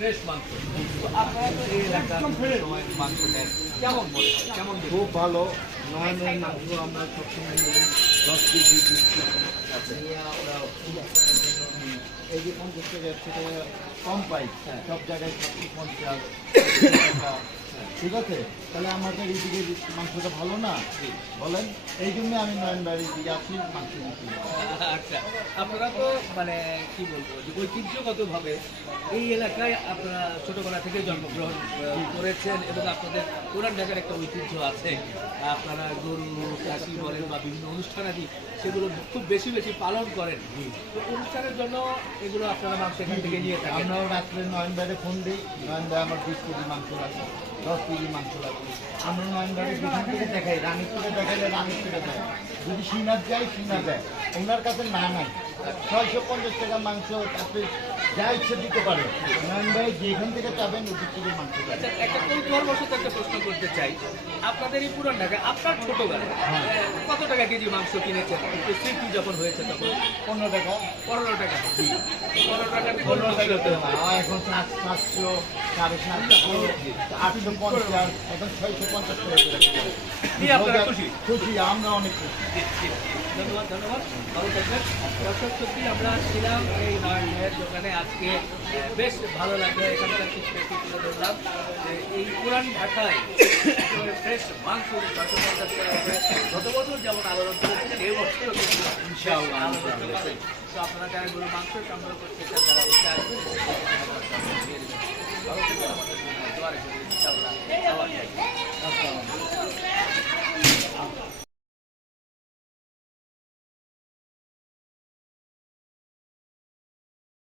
Fresh মাংস। আপনারা তো এই এলাকার মাংস নেন কেমন মনে হয় কেমন খুব ভালো। নয়নের মাংস আমরা সবসময় নিই দশ কেজি বিশ আমরা এই যে পঞ্চাশ টাকা একশো টাকা কম পাই। হ্যাঁ। সব জায়গায় পঞ্চাশ। ঠিক আছে? তাহলে আমাদের এইদিকে মাংসটা ভালো না? বলেন। এই জন্য আমি নয়ন বাড়ির দিকে আসি মাংস আচ্ছা। আপনারা তো মানে কি বলব যে ঐতিহ্যগতভাবে এই এলাকায় আপনারা ছোটবেলা থেকে জন্মগ্রহণ করেছেন এবং আপনাদের পুরান ঢাকার একটা ঐতিহ্য আছে। আপনারা গরু চাষি বলেন বা বিভিন্ন অনুষ্ঠানাদি সেগুলো খুব বেশি বেশি পালন করেন। তো অনুষ্ঠানের জন্য এগুলো আপনারা মাংস এখান থেকে নিয়ে থাকেন। আমরাও রাত্রে নয়ন বাইরে ফোন দিই নয়ন ভাই আমার বিশ কেজি মাংস লাগবে দশ কেজি মাংস লাগবে। আমরা নয়ন বাইরে যেখান থেকে দেখাই, রানীপুরে দেখাইলে রানীপুরে দেয়। যদি সিনার যাই সিনা দেয়। ওনার কাছে না নাই। ছয়শো পঞ্চাশ টাকা মাংস আপনি যা ইচ্ছে দিতে পারে। নয়ন ভাই যেখান থেকে চাবেন ওদিক থেকে মাংস দেয় আচ্ছা একটা কৌতূহলবশত একটা প্রশ্ন করতে চাই। আপনাদের এই পুরান ঢাকা আপনার ছোটবেলায় হ্যাঁ। কত টাকা কেজি মাংস কিনেছেন স্মৃতি যখন হয়েছে তখন। পনেরো টাকা। পনেরো টাকা। পনেরো টাকা পনেরো টাকা এখন সাত সাতশো সাড়ে সাতশো আটশো পঞ্চাশ এখন ছয়শো পঞ্চাশ টাকা খুশি? খুশি আমরা অনেক খুশি। ধন্যবাদ ধন্যবাদ। ভালো থাকবেন। দর্শক সত্যি আমরা ছিলাম এই দোকানে। আজকে বেশ ভালো লাগল এখানকার শিক্ষার্থী তুলে ধরলাম। যে এই পুরান ঢাকায় ফ্রেশ মাংস গত বছর যেমন আলোড়ন করেছে এ বছরও কিন্তু তো আপনারা যারা গরু মাংস সংগ্রহ করতে চান তারা আসবেন।